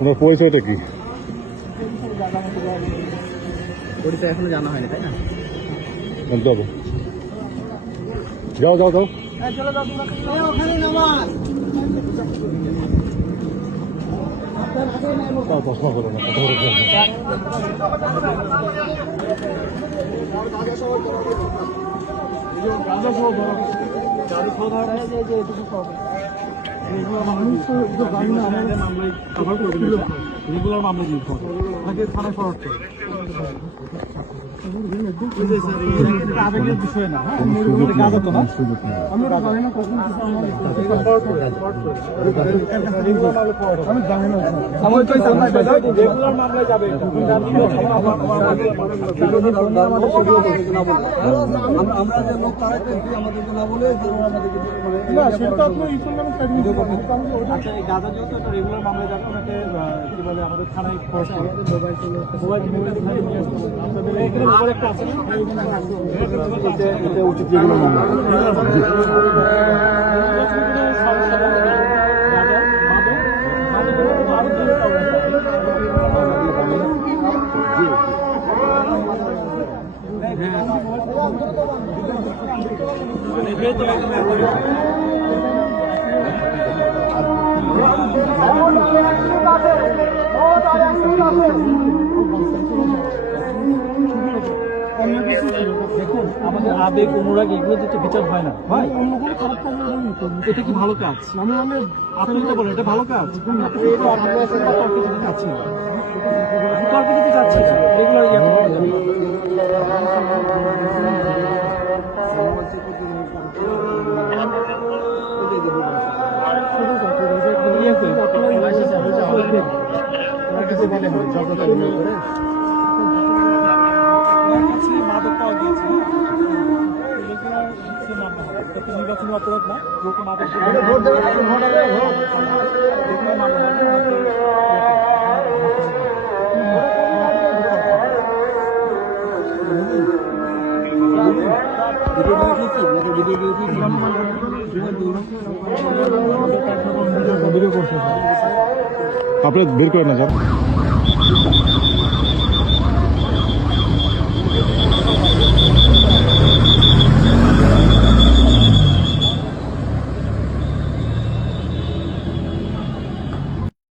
তোমার পরিচয়টা কি? পরিচয় এখনো জানা হয়নি, তাই না? বলতে হবে। যাও যাও যাও, ওখানে নামান। তাও চশমা করো না, কথা বলে রেগুলার মামলা দিয়ে তাকে থানায় ফরওয়ার্ড করে। আবেগের বিষয় না, হ্যাঁ আমি জানি না কখন আমি জানি না রেগুলার মামলায় যাবে। আমরা যে লোক তাড়াইতেছি আমাদেরকে না বলে না, সেটা আপনার আচ্ছা, এই গাঁজা যেহেতু একটা রেগুলার মামলায় যাবে, ওনাকে কি বলে আমাদের থানায় ফোর্স করে আপনাদের এখানে মোবাইল একটা আছে না, এটা উচিত যেগুলো মামলা দেখুন, আমাদের আবেগ অনুরাগ এগুলো তো বিচার হয় না ভাই। এটা কি ভালো কাজ? আপনি তো বলেন এটা ভালো কাজ। চাচ্ছি না রেগুলার মাদক পাওয়া গিয়েছে, নির্বাচনী অপরাধ না, মাদক আপনারা বের করে না যান।